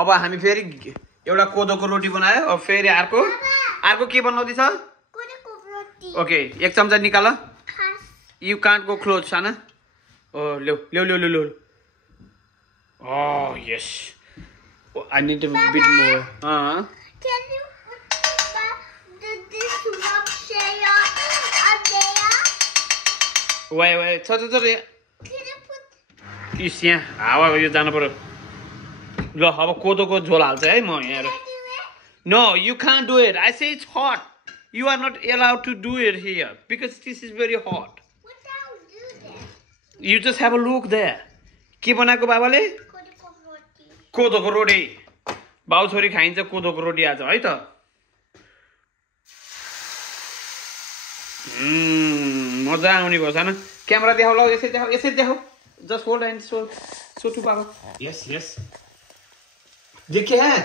अब हामी फेरि एउटा कोदोको रोटी बनायो अब फेरि अर्को के बनाउँदै छ ओके एक चम्चा निकाल यु कान्ट गो क्लोज साना ल्याउ Oh, yes. Oh, I need a bit more. Can you put this one share on there? Wait. Sorry. Can you put... Is यहाँ हावा यो जानु पर्यो ल अब कोदोको झोल हाल्छ है म यहाँ No, you can't do it. I say it's hot. You are not allowed to do it here because this is very hot. What I'll do then? You just have a look there. के बनाएको बाबाले कोदोको रोटी बाउ छोरी खाइन्छ कोदोको रोटी आज है त मजा आउने भयो सानो क्यामेरा देखाउ ल यसै देखाउ जस्ट होल्ड एन्ड सो टु बाबा यस देखे है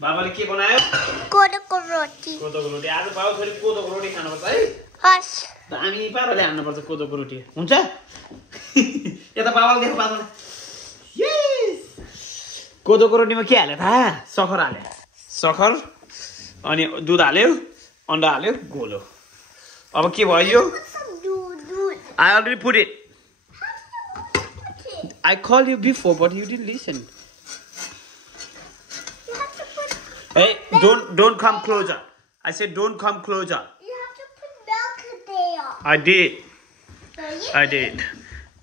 बाबाले के बनायो कोदोको रोटी आज बाउ छोरी कोदोको रोटी खानुपर्छ है हस् दामी पाराले हान्नुपर्छ कोदोको रोटी हुन्छ यता बाबाले देखाउ बाबाले कोदोको रोटीमा के हाल्यो थाहा सक्खर अनि दुध हाल्यो अन्डा हाल्यो गोलो अब के भयो I already put it. I called you before but you didn't listen. Hey, don't come closer. I said don't come closer. You have to put milk there. I did. No, you I did.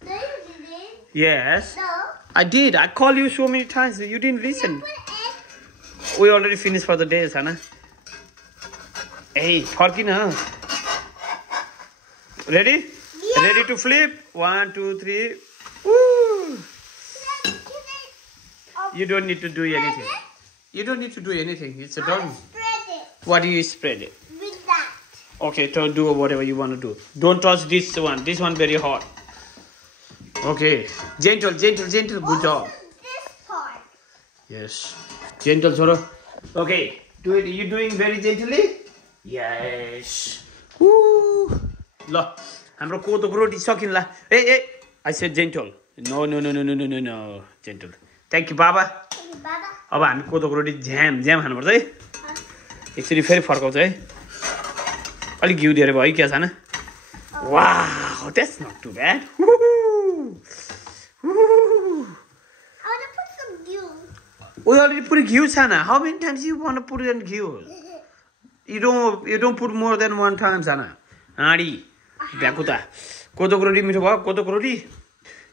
No, you didn't. Yes. No. I did. I called you so many times. You didn't listen. Put egg. We already finished for the day, Sana. Hey, फर्किन. Ready? Yeah. Ready to flip? 1, 2, 3. Woo! You don't need to do anything. You don't need to do anything. It's a done. Spread it What do you spread it? with that. Okay, so do whatever you want to do. Don't touch this one. This one very hot. Okay. Gentle. Good job. This part. Yes. Gentle, Zoro. Okay. Do it. You doing very gently? Yes. Woo. Lo. हाम्रो कोदोको रोटी सकिन्ला ए I said gentle. No. Gentle. Thank you, Baba. Okay, Baba. अब हामी कोदोको रोटी ज्याम खानुपर्छ है एकचोटि फेरि फर्काउँछ है अलिक घिउ धेरै भयो क्या साना Wow, that's not too bad. I want to put some glue. We already put घिउ Sana. How many times you want to put in घिउ? You don't put more than one time Sana. आडी भ्याकुता कोदोको रोटी मिठो भयो कोदोको रोटी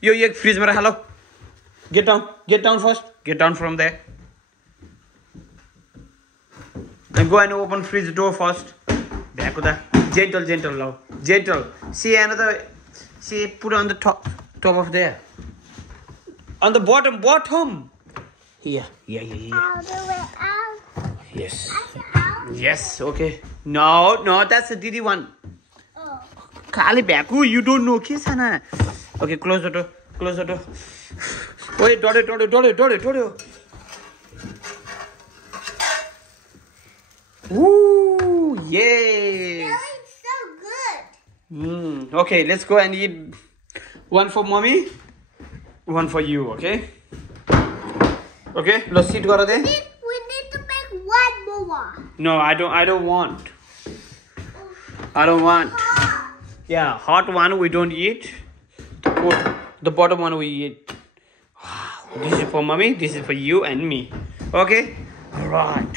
यो एक फ्रिजमा राख ल Get down first. Get down from there. And go and open fridge door first. Bhyakuda. Gentle, love. Gentle. See another. See, put on the top of there. On the bottom. Here. All the way out. Yes. Out. Yes. Okay. No, that's the Didi one. Oh. Kali Bhyaku, you don't know, kiss Sana. Okay, close the door. Wait, Dodo. Woo! Yay! Smelling so good. Okay, let's go and eat. One for mommy, one for you. Okay. Let's sit together then. We need to make one more. No, I don't want. Yeah, hot one we don't eat. The bottom one we eat. This is for mommy, this is for you and me. Okay? Alright.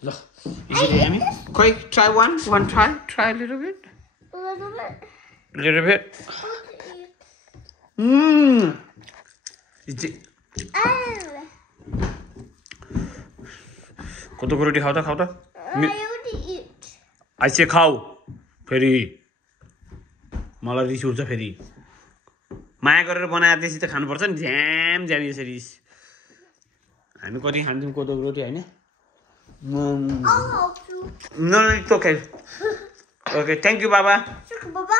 Look, is it yummy? Quick, try one. One try. Try a little bit. A little bit. Is it? Oh. Koto roti khao ta. I want to eat. I say khao. Feri. मलाई रिस उठ्छ फेरि माया गरेर बनाएर त्यसै त खानुपर्छ नि ज्याम यसरी हामी कति खान्छौँ कोदोको रोटी हैन I'll help you. No, it's okay. Okay, thank you, Baba. Baba.